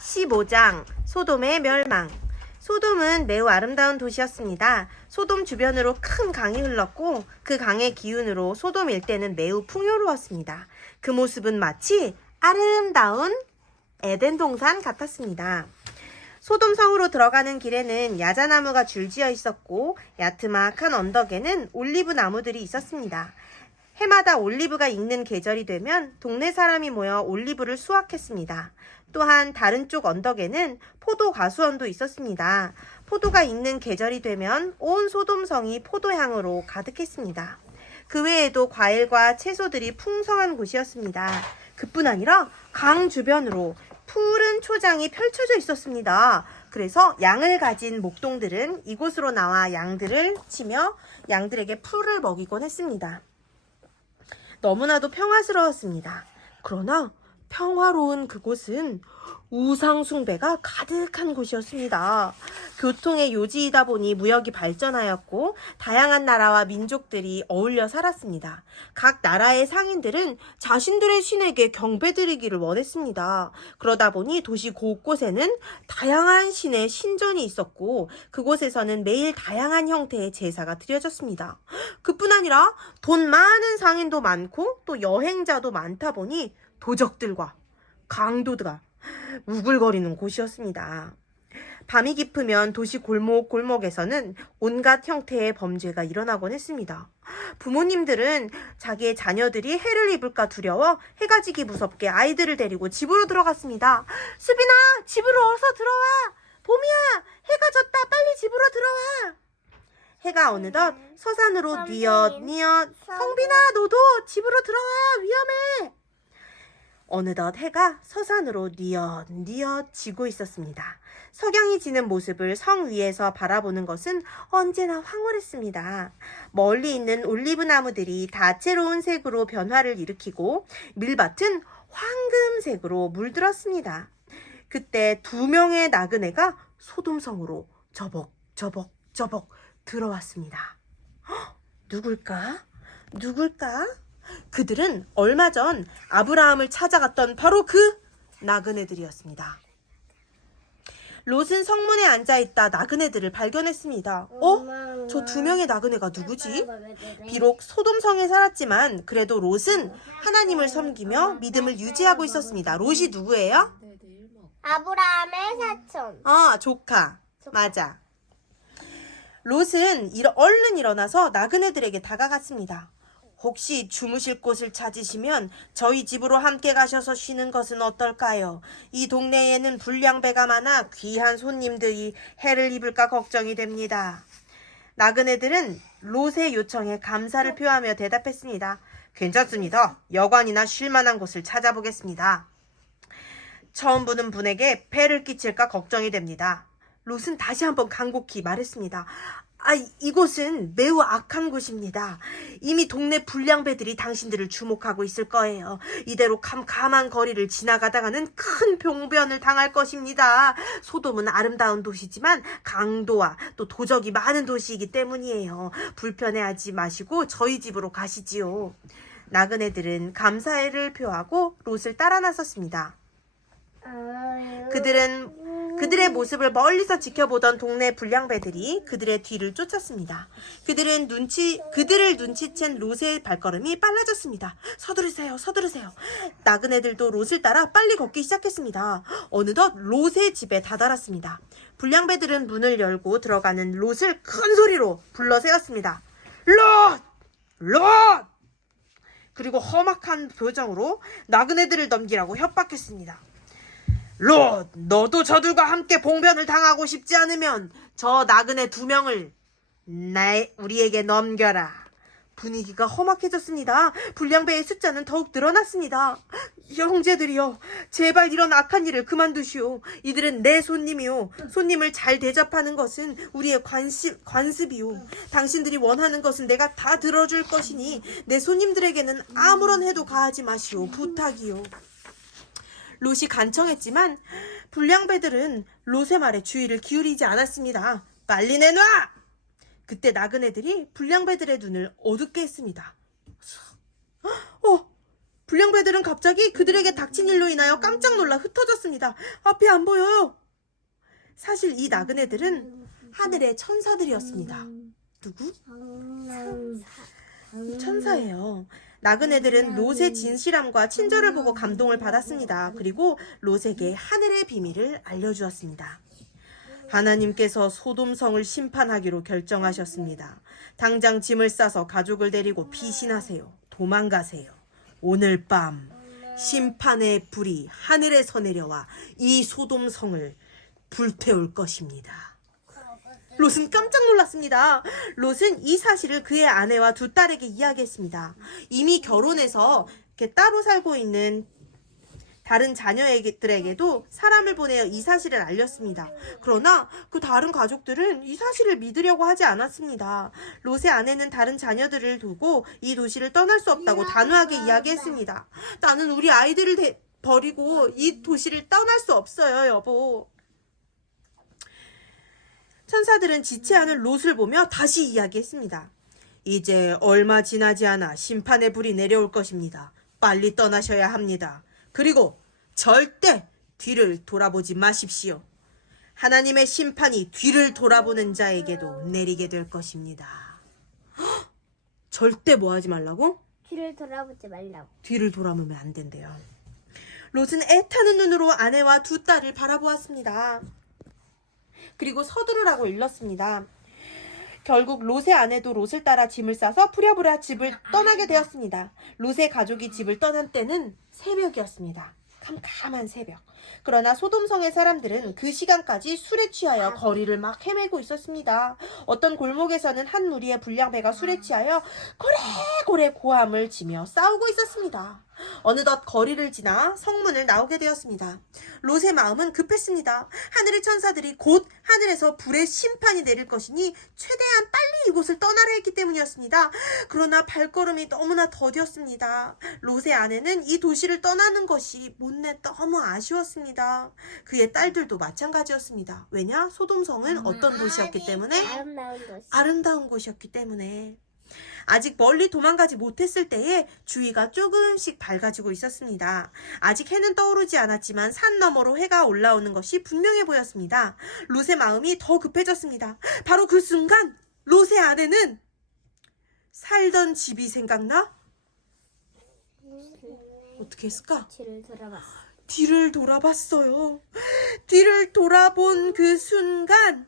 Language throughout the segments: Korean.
15장 소돔의 멸망. 소돔은 매우 아름다운 도시였습니다. 소돔 주변으로 큰 강이 흘렀고 그 강의 기운으로 소돔 일대는 매우 풍요로웠습니다. 그 모습은 마치 아름다운 에덴 동산 같았습니다. 소돔 성으로 들어가는 길에는 야자나무가 줄지어 있었고 야트막한 언덕에는 올리브 나무들이 있었습니다. 해마다 올리브가 익는 계절이 되면 동네 사람이 모여 올리브를 수확했습니다. 또한 다른 쪽 언덕에는 포도 과수원도 있었습니다. 포도가 익는 계절이 되면 온 소돔성이 포도향으로 가득했습니다. 그 외에도 과일과 채소들이 풍성한 곳이었습니다. 그뿐 아니라 강 주변으로 푸른 초장이 펼쳐져 있었습니다. 그래서 양을 가진 목동들은 이곳으로 나와 양들을 치며 양들에게 풀을 먹이곤 했습니다. 너무나도 평화스러웠습니다. 그러나 평화로운 그곳은 우상 숭배가 가득한 곳이었습니다. 교통의 요지이다 보니 무역이 발전하였고 다양한 나라와 민족들이 어울려 살았습니다. 각 나라의 상인들은 자신들의 신에게 경배드리기를 원했습니다. 그러다 보니 도시 곳곳에는 다양한 신의 신전이 있었고 그곳에서는 매일 다양한 형태의 제사가 드려졌습니다. 그뿐 아니라 돈 많은 상인도 많고 또 여행자도 많다 보니 도적들과 강도가 우글거리는 곳이었습니다. 밤이 깊으면 도시 골목골목에서는 온갖 형태의 범죄가 일어나곤 했습니다. 부모님들은 자기의 자녀들이 해를 입을까 두려워 해가 지기 무섭게 아이들을 데리고 집으로 들어갔습니다. 수빈아, 집으로 어서 들어와. 봄이야, 해가 졌다. 빨리 집으로 들어와. 해가 어느덧 서산으로 뉘엿뉘엿. 성빈아, 너도 집으로 들어와. 위험해. 어느덧 해가 서산으로 뉘엿뉘엿 지고 있었습니다. 석양이 지는 모습을 성 위에서 바라보는 것은 언제나 황홀했습니다. 멀리 있는 올리브 나무들이 다채로운 색으로 변화를 일으키고 밀밭은 황금색으로 물들었습니다. 그때 2명의 나그네가 소돔성으로 저벅 들어왔습니다. 누굴까? 그들은 얼마 전 아브라함을 찾아갔던 바로 그 나그네들이었습니다. 롯은 성문에 앉아있다 나그네들을 발견했습니다. 저 2명의 나그네가 누구지? 비록 소돔성에 살았지만 그래도 롯은 하나님을 섬기며 믿음을 유지하고 있었습니다. 롯이 누구예요? 아브라함의 사촌. 조카. 맞아. 롯은 얼른 일어나서 나그네들에게 다가갔습니다. 혹시 주무실 곳을 찾으시면 저희 집으로 함께 가셔서 쉬는 것은 어떨까요? 이 동네에는 불량배가 많아 귀한 손님들이 해를 입을까 걱정이 됩니다. 나그네들은 롯의 요청에 감사를 표하며 대답했습니다. 괜찮습니다. 여관이나 쉴만한 곳을 찾아보겠습니다. 처음 보는 분에게 폐를 끼칠까 걱정이 됩니다. 롯은 다시 한번 간곡히 말했습니다. 이곳은 매우 악한 곳입니다. 이미 동네 불량배들이 당신들을 주목하고 있을 거예요. 이대로 캄캄한 거리를 지나가다가는 큰 병변을 당할 것입니다. 소돔은 아름다운 도시지만 강도와 또 도적이 많은 도시이기 때문이에요. 불편해하지 마시고 저희 집으로 가시지요. 나그네들은 감사를 표하고 롯을 따라 나섰습니다. 그들의 모습을 멀리서 지켜보던 동네 불량배들이 그들의 뒤를 쫓았습니다. 그들을 눈치챈 롯의 발걸음이 빨라졌습니다. 서두르세요. 나그네들도 롯을 따라 빨리 걷기 시작했습니다. 어느덧 롯의 집에 다다랐습니다. 불량배들은 문을 열고 들어가는 롯을 큰 소리로 불러 세웠습니다. 롯! 그리고 험악한 표정으로 나그네들을 넘기라고 협박했습니다. 롯, 너도 저들과 함께 봉변을 당하고 싶지 않으면 저 나그네 2명을 우리에게 넘겨라. 분위기가 험악해졌습니다. 불량배의 숫자는 더욱 늘어났습니다. 형제들이여, 제발 이런 악한 일을 그만두시오. 이들은 내 손님이오. 손님을 잘 대접하는 것은 우리의 관습이오. 당신들이 원하는 것은 내가 다 들어줄 것이니 내 손님들에게는 아무런 해도 가하지 마시오. 부탁이오. 롯이 간청했지만 불량배들은 롯의 말에 주의를 기울이지 않았습니다. 빨리 내놔! 그때 나그네들이 불량배들의 눈을 어둡게 했습니다. 불량배들은 갑자기 그들에게 닥친 일로 인하여 깜짝 놀라 흩어졌습니다. 앞이 안 보여요. 사실 이 나그네들은 하늘의 천사들이었습니다. 누구? 천사예요. 나그네들은 롯의 진실함과 친절을 보고 감동을 받았습니다. 그리고 롯에게 하늘의 비밀을 알려주었습니다. 하나님께서 소돔성을 심판하기로 결정하셨습니다. 당장 짐을 싸서 가족을 데리고 피신하세요. 도망가세요. 오늘 밤 심판의 불이 하늘에서 내려와 이 소돔성을 불태울 것입니다. 롯은 깜짝 놀랐습니다. 롯은 이 사실을 그의 아내와 두 딸에게 이야기했습니다. 이미 결혼해서 이렇게 따로 살고 있는 다른 자녀들에게도 사람을 보내어 이 사실을 알렸습니다. 그러나 그 다른 가족들은 이 사실을 믿으려고 하지 않았습니다. 롯의 아내는 다른 자녀들을 두고 이 도시를 떠날 수 없다고 단호하게 이야기했습니다. 나는 우리 아이들을 버리고 이 도시를 떠날 수 없어요, 여보. 천사들은 지체하는 롯을 보며 다시 이야기했습니다. 이제 얼마 지나지 않아 심판의 불이 내려올 것입니다. 빨리 떠나셔야 합니다. 그리고 절대 뒤를 돌아보지 마십시오. 하나님의 심판이 뒤를 돌아보는 자에게도 내리게 될 것입니다. 헉! 절대 뭐 하지 말라고? 뒤를 돌아보지 말라고. 뒤를 돌아보면 안 된대요. 롯은 애타는 눈으로 아내와 두 딸을 바라보았습니다. 그리고 서두르라고 일렀습니다. 결국 롯의 아내도 롯을 따라 짐을 싸서 부랴부랴 집을 떠나게 되었습니다. 롯의 가족이 집을 떠난 때는 새벽이었습니다. 캄캄한 새벽. 그러나 소돔성의 사람들은 그 시간까지 술에 취하여 거리를 막 헤매고 있었습니다. 어떤 골목에서는 한 무리의 불량배가 술에 취하여 고래고래 고함을 치며 싸우고 있었습니다. 어느덧 거리를 지나 성문을 나오게 되었습니다. 롯의 마음은 급했습니다. 하늘의 천사들이 곧 하늘에서 불의 심판이 내릴 것이니 최대한 빨리 이곳을 떠나려 했기 때문이었습니다. 그러나 발걸음이 너무나 더뎠습니다. 롯의 아내는 이 도시를 떠나는 것이 못내 너무 아쉬웠습니다. 그의 딸들도 마찬가지였습니다. 왜냐? 소돔성은 어떤 도시였기 때문에? 아름다운 도시. 아름다운 곳이었기 때문에. 아직 멀리 도망가지 못했을 때에 주위가 조금씩 밝아지고 있었습니다. 아직 해는 떠오르지 않았지만 산 너머로 해가 올라오는 것이 분명해 보였습니다. 롯의 마음이 더 급해졌습니다. 바로 그 순간 롯의 아내는 살던 집이 생각나? 어떻게 했을까? 뒤를 돌아봤어. 뒤를 돌아봤어요. 뒤를 돌아본 그 순간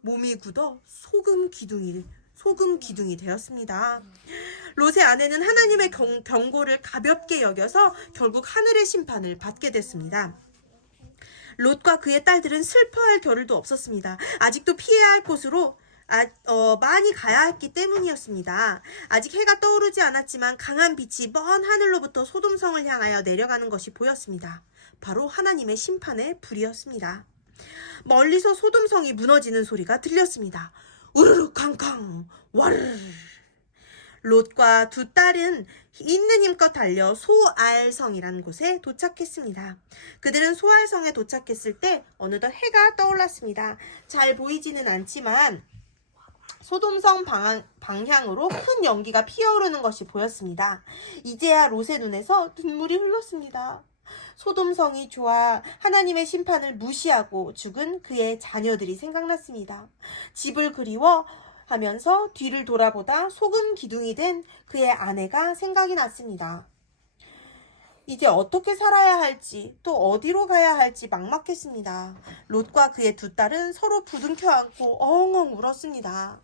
몸이 굳어 소금 기둥이 되었습니다. 롯의 아내는 하나님의 경고를 가볍게 여겨서 결국 하늘의 심판을 받게 됐습니다. 롯과 그의 딸들은 슬퍼할 겨를도 없었습니다. 아직도 피해야 할 곳으로 많이 가야 했기 때문이었습니다. 아직 해가 떠오르지 않았지만 강한 빛이 먼 하늘로부터 소돔성을 향하여 내려가는 것이 보였습니다. 바로 하나님의 심판의 불이었습니다. 멀리서 소돔성이 무너지는 소리가 들렸습니다. 우르르 캉캉 와르르. 롯과 두 딸은 있는 힘껏 달려 소알성이라는 곳에 도착했습니다. 그들은 소알성에 도착했을 때 어느덧 해가 떠올랐습니다. 잘 보이지는 않지만 소돔성 방향으로 큰 연기가 피어오르는 것이 보였습니다. 이제야 롯의 눈에서 눈물이 흘렀습니다. 소돔성이 좋아 하나님의 심판을 무시하고 죽은 그의 자녀들이 생각났습니다. 집을 그리워하면서 뒤를 돌아보다 소금 기둥이 된 그의 아내가 생각이 났습니다. 이제 어떻게 살아야 할지 또 어디로 가야 할지 막막했습니다. 롯과 그의 두 딸은 서로 부둥켜 안고 엉엉 울었습니다.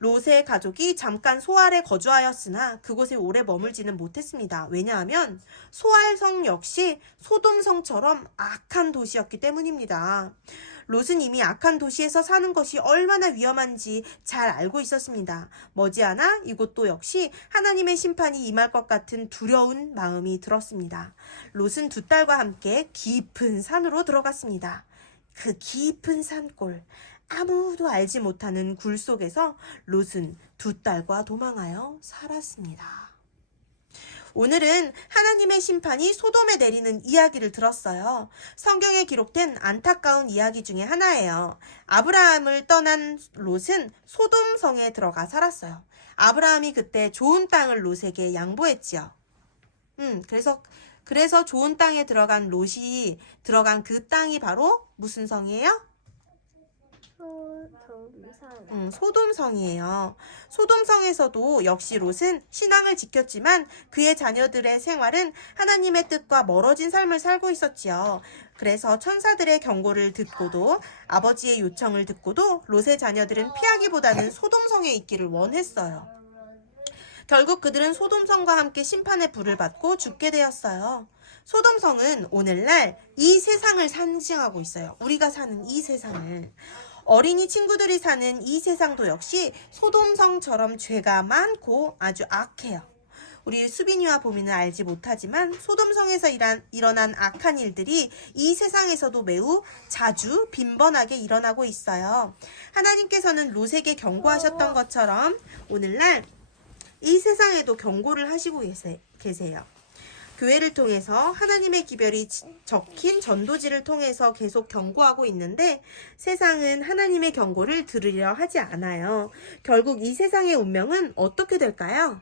롯의 가족이 잠깐 소알에 거주하였으나 그곳에 오래 머물지는 못했습니다. 왜냐하면 소알성 역시 소돔성처럼 악한 도시였기 때문입니다. 롯은 이미 악한 도시에서 사는 것이 얼마나 위험한지 잘 알고 있었습니다. 머지않아 이곳도 역시 하나님의 심판이 임할 것 같은 두려운 마음이 들었습니다. 롯은 두 딸과 함께 깊은 산으로 들어갔습니다. 그 깊은 산골, 아무도 알지 못하는 굴 속에서 롯은 두 딸과 도망하여 살았습니다. 오늘은 하나님의 심판이 소돔에 내리는 이야기를 들었어요. 성경에 기록된 안타까운 이야기 중에 하나예요. 아브라함을 떠난 롯은 소돔성에 들어가 살았어요. 아브라함이 그때 좋은 땅을 롯에게 양보했지요. 그래서 좋은 땅에 들어간 롯이 들어간 그 땅이 바로 무슨 성이에요? 소돔성이에요. 소돔성에서도 역시 롯은 신앙을 지켰지만 그의 자녀들의 생활은 하나님의 뜻과 멀어진 삶을 살고 있었지요. 그래서 천사들의 경고를 듣고도 아버지의 요청을 듣고도 롯의 자녀들은 피하기보다는 소돔성에 있기를 원했어요. 결국 그들은 소돔성과 함께 심판의 불을 받고 죽게 되었어요. 소돔성은 오늘날 이 세상을 상징하고 있어요. 우리가 사는 이 세상을. 어린이 친구들이 사는 이 세상도 역시 소돔성처럼 죄가 많고 아주 악해요. 우리 수빈이와 보미는 알지 못하지만 소돔성에서 일어난 악한 일들이 이 세상에서도 매우 자주 빈번하게 일어나고 있어요. 하나님께서는 롯에게 경고하셨던 것처럼 오늘날 이 세상에도 경고를 하시고 계세요. 교회를 통해서 하나님의 기별이 적힌 전도지를 통해서 계속 경고하고 있는데 세상은 하나님의 경고를 들으려 하지 않아요. 결국 이 세상의 운명은 어떻게 될까요?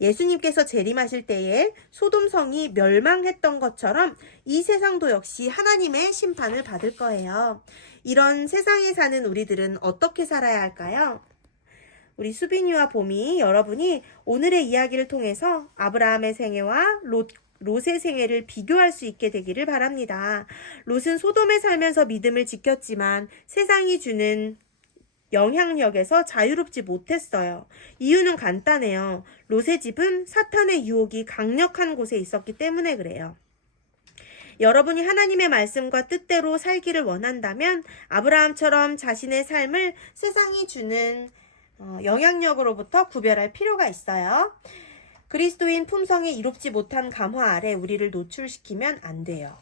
예수님께서 재림하실 때에 소돔성이 멸망했던 것처럼 이 세상도 역시 하나님의 심판을 받을 거예요. 이런 세상에 사는 우리들은 어떻게 살아야 할까요? 우리 수빈이와 봄이 여러분이 오늘의 이야기를 통해서 아브라함의 생애와 롯의 생애를 비교할 수 있게 되기를 바랍니다. 롯은 소돔에 살면서 믿음을 지켰지만 세상이 주는 영향력에서 자유롭지 못했어요. 이유는 간단해요. 롯의 집은 사탄의 유혹이 강력한 곳에 있었기 때문에 그래요. 여러분이 하나님의 말씀과 뜻대로 살기를 원한다면 아브라함처럼 자신의 삶을 세상이 주는 영향력으로부터 구별할 필요가 있어요. 그리스도인 품성에 이롭지 못한 감화 아래 우리를 노출시키면 안 돼요.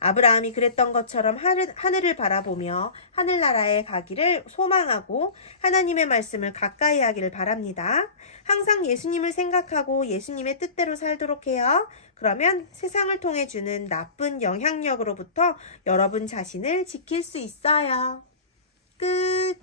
아브라함이 그랬던 것처럼 하늘을 바라보며 하늘나라에 가기를 소망하고 하나님의 말씀을 가까이 하기를 바랍니다. 항상 예수님을 생각하고 예수님의 뜻대로 살도록 해요. 그러면 세상을 통해 주는 나쁜 영향력으로부터 여러분 자신을 지킬 수 있어요. 끝.